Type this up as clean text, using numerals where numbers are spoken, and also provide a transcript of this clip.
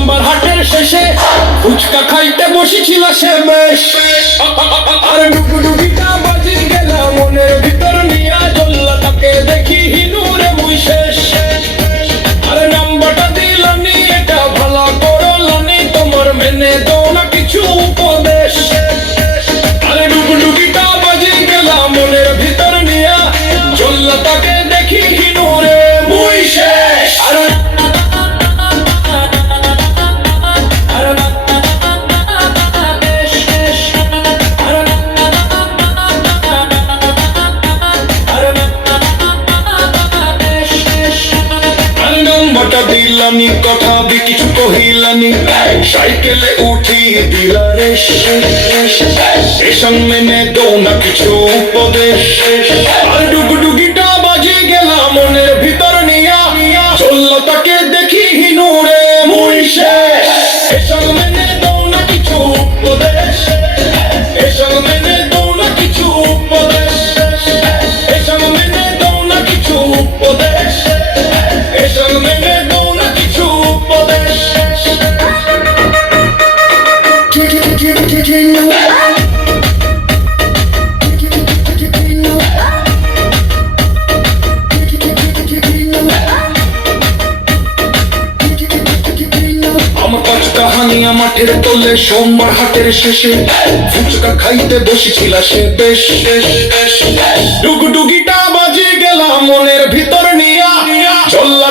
সোমবার হাটের শেষে ফুচকা খাইতে বসেছিল সে বেশ। আর ডুগডুগিটা বাজি গেল মনের ভিতর নিয়া, জল্লা তাকে দেখি হিনুরে মুই শেষ। আরে নাম্বারটা দিলানি, এটা ভালো করলানি, তোমার মেনে দাও না কিছু উপদেশ। আরে ডুগডুগিটা বাজি গেল মনের ভিতর নিয়া, জল্লা তাকে দেখি হিনুরে মুই শেষ। নাম্বারটা দিলানি, কথা বি কিছু কহিলানি, সাইকেলে উঠি দিলা রেশ। এ সঙ্গে মেনে দাও না কিছু উপদেশ। আর ডুগডুগিটা বাজি গেল মনের ভিতর নিয়া, চললো তাকে দেখি হিনুরে মুই শেষ। এ সঙ্গে মেনে দাও না কিছু উপদেশ। এ সঙ্গে মেনে দাও না কিছু উপদেশ। এ সঙ্গে মেনে দাও না কিছু উপদেশ। এ সঙ্গে মেনে দাও না কিছু উপদেশ। আমার পাঁচ কাহানিয়া মাঠের তোলে সোমবার হাটের শেষে, ফুচকা খাইতে বসেছিল সে বেশ। ডুগডুগিটা বাজি গেল মনের ভিতর নিয়া, চল্লা